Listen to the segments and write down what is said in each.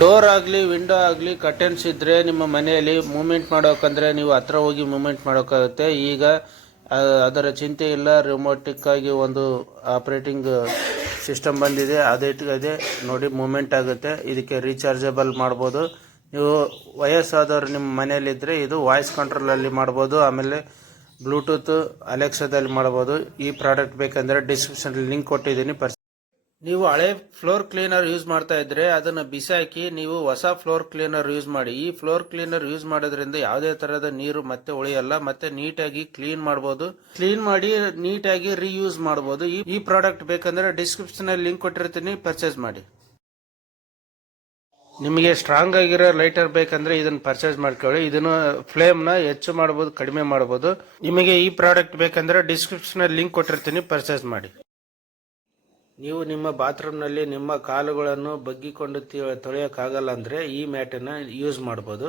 Door ಆಗಲಿ window ಆಗಲಿ curtains ಇದ್ದರೆ ನಿಮ್ಮ ಮನೆಯಲ್ಲಿ ಮೂವ್ಮೆಂಟ್ ಮಾಡೋಕಂದ್ರೆ ನೀವು ಹತ್ರ ಹೋಗಿ ಮೂವ್ಮೆಂಟ್ ಮಾಡೋಕ್ಕಾಗುತ್ತೆ. ಈಗ ಅದರ ಚಿಂತೆ ಇಲ್ಲ, ರಿಮೋಟಿಕ್ಕಾಗಿ ಒಂದು ಆಪ್ರೇಟಿಂಗ್ ಸಿಸ್ಟಮ್ ಬಂದಿದೆ, ಅದೇ ನೋಡಿ ಮೂವ್ಮೆಂಟ್ ಆಗುತ್ತೆ. ಇದಕ್ಕೆ ರೀಚಾರ್ಜಬಲ್ ಮಾಡ್ಬೋದು. ನೀವು ವಯಸ್ಸಾದವರು ನಿಮ್ಮ ಮನೆಯಲ್ಲಿದ್ದರೆ ಇದು ವಾಯ್ಸ್ ಕಂಟ್ರೋಲಲ್ಲಿ ಮಾಡ್ಬೋದು, ಆಮೇಲೆ ಬ್ಲೂಟೂತ್ ಅಲೆಕ್ಸಾದಲ್ಲಿ ಮಾಡ್ಬೋದು. ಈ ಪ್ರಾಡಕ್ಟ್ ಬೇಕಂದರೆ ಡಿಸ್ಕ್ರಿಪ್ಷನಲ್ಲಿ ಲಿಂಕ್ ಕೊಟ್ಟಿದ್ದೀನಿ. ನೀವು ಹಳೆ ಫ್ಲೋರ್ ಕ್ಲೀನರ್ ಯೂಸ್ ಮಾಡ್ತಾ ಇದ್ರೆ ಅದನ್ನು ಬಿಸಾಕಿ ನೀವು ಹೊಸ ಫ್ಲೋರ್ ಕ್ಲೀನರ್ ಯೂಸ್ ಮಾಡಿ. ಈ ಫ್ಲೋರ್ ಕ್ಲೀನರ್ ಯೂಸ್ ಮಾಡೋದ್ರಿಂದ ಯಾವುದೇ ತರಹದ ನೀರು ಮತ್ತೆ ಉಳಿಯಲ್ಲ, ಮತ್ತೆ ನೀಟಾಗಿ ಕ್ಲೀನ್ ಮಾಡಬಹುದು. ಕ್ಲೀನ್ ಮಾಡಿ ನೀಟಾಗಿ ರೀಯೂಸ್ ಮಾಡಬಹುದು. ಈ ಪ್ರಾಡಕ್ಟ್ ಬೇಕಂದ್ರೆ ಡಿಸ್ಕ್ರಿಪ್ಷನ್ ಅಲ್ಲಿ ಲಿಂಕ್ ಕೊಟ್ಟಿರ್ತೀನಿ, ಪರ್ಚೇಸ್ ಮಾಡಿ. ನಿಮಗೆ ಸ್ಟ್ರಾಂಗ್ ಆಗಿರೋ ಲೈಟರ್ ಬೇಕಂದ್ರೆ ಇದನ್ನ ಪರ್ಚೇಸ್ ಮಾಡ್ಕೊಳ್ಳಿ. ಇದನ್ನು ಫ್ಲೇಮ್ ನ ಹೆಚ್ಚು ಮಾಡಬಹುದು, ಕಡಿಮೆ ಮಾಡಬಹುದು. ನಿಮಗೆ ಈ ಪ್ರಾಡಕ್ಟ್ ಬೇಕಂದ್ರೆ ಡಿಸ್ಕ್ರಿಪ್ಷನ್ ಅಲ್ಲಿ ಲಿಂಕ್ ಕೊಟ್ಟಿರ್ತೀನಿ, ಪರ್ಚೇಸ್ ಮಾಡಿ. ನೀವು ನಿಮ್ಮ ಬಾತ್ರೂಮ್ನಲ್ಲಿ ನಿಮ್ಮ ಕಾಲುಗಳನ್ನು ಬಗ್ಗಿಕೊಂಡು ತೊಳೆಯೋಕ್ಕಾಗಲ್ಲ ಅಂದರೆ ಈ ಮ್ಯಾಟನ್ನು ಯೂಸ್ ಮಾಡ್ಬೋದು.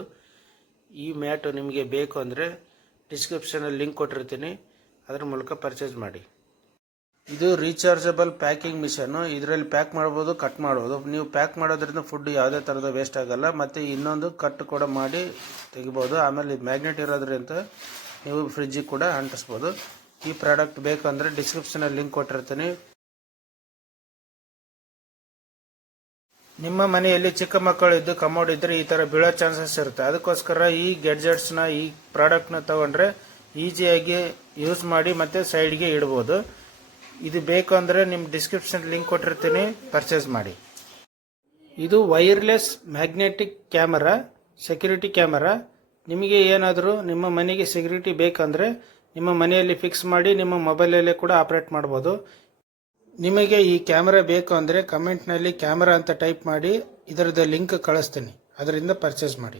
ಈ ಮ್ಯಾಟ್ ನಿಮಗೆ ಬೇಕು ಅಂದರೆ ಡಿಸ್ಕ್ರಿಪ್ಷನಲ್ಲಿ ಲಿಂಕ್ ಕೊಟ್ಟಿರ್ತೀನಿ, ಅದರ ಮೂಲಕ ಪರ್ಚೇಸ್ ಮಾಡಿ. ಇದು ರೀಚಾರ್ಜಬಲ್ ಪ್ಯಾಕಿಂಗ್ ಮಿಷನ್ನು. ಇದರಲ್ಲಿ ಪ್ಯಾಕ್ ಮಾಡ್ಬೋದು, ಕಟ್ ಮಾಡ್ಬೋದು. ನೀವು ಪ್ಯಾಕ್ ಮಾಡೋದ್ರಿಂದ ಫುಡ್ ಯಾವುದೇ ಥರದ ವೇಸ್ಟ್ ಆಗಲ್ಲ. ಮತ್ತು ಇನ್ನೊಂದು ಕಟ್ ಕೂಡ ಮಾಡಿ ತೆಗಿಬೋದು. ಆಮೇಲೆ ಮ್ಯಾಗ್ನೆಟ್ ಇರೋದ್ರಿಂದ ನೀವು ಫ್ರಿಜ್ಜಿಗೆ ಕೂಡ ಅಂಟಿಸ್ಬೋದು. ಈ ಪ್ರಾಡಕ್ಟ್ ಬೇಕು ಅಂದರೆ ಡಿಸ್ಕ್ರಿಪ್ಷನಲ್ಲಿ ಲಿಂಕ್ ಕೊಟ್ಟಿರ್ತೀನಿ. ನಿಮ್ಮ ಮನೆಯಲ್ಲಿ ಚಿಕ್ಕ ಮಕ್ಕಳು ಇದ್ದು ಕಮೋಡ್ ಇದ್ರೆ ಈ ತರ ಬೀಳೋ ಚಾನ್ಸಸ್ ಇರುತ್ತೆ. ಅದಕ್ಕೋಸ್ಕರ ಈ ಗ್ಯಾಡ್ಜೆಟ್ಸ್ನ, ಈ ಪ್ರಾಡಕ್ಟ್ನ ತಗೊಂಡ್ರೆ ಈಸಿಯಾಗಿ ಯೂಸ್ ಮಾಡಿ ಮತ್ತೆ ಸೈಡ್ಗೆ ಇಡ್ಬೋದು. ಇದು ಬೇಕು ಅಂದರೆ ನಿಮ್ಮ ಡಿಸ್ಕ್ರಿಪ್ಷನ್ ಲಿಂಕ್ ಕೊಟ್ಟಿರ್ತೀನಿ, ಪರ್ಚೇಸ್ ಮಾಡಿ. ಇದು wireless magnetic camera, security camera. ನಿಮಗೆ ಏನಾದರೂ ನಿಮ್ಮ ಮನೆಗೆ ಸೆಕ್ಯೂರಿಟಿ ಬೇಕಂದರೆ ನಿಮ್ಮ ಮನೆಯಲ್ಲಿ ಫಿಕ್ಸ್ ಮಾಡಿ ನಿಮ್ಮ ಮೊಬೈಲಲ್ಲೇ ಕೂಡ ಆಪರೇಟ್ ಮಾಡ್ಬೋದು. ನಿಮಗೆ ಈ ಕ್ಯಾಮರಾ ಬೇಕು ಅಂದರೆ ಕಮೆಂಟ್ನಲ್ಲಿ ಕ್ಯಾಮರಾ ಅಂತ ಟೈಪ್ ಮಾಡಿ, ಇದರದ ಲಿಂಕ್ ಕಳಿಸ್ತೀನಿ, ಅದರಿಂದ ಪರ್ಚೇಸ್ ಮಾಡಿ.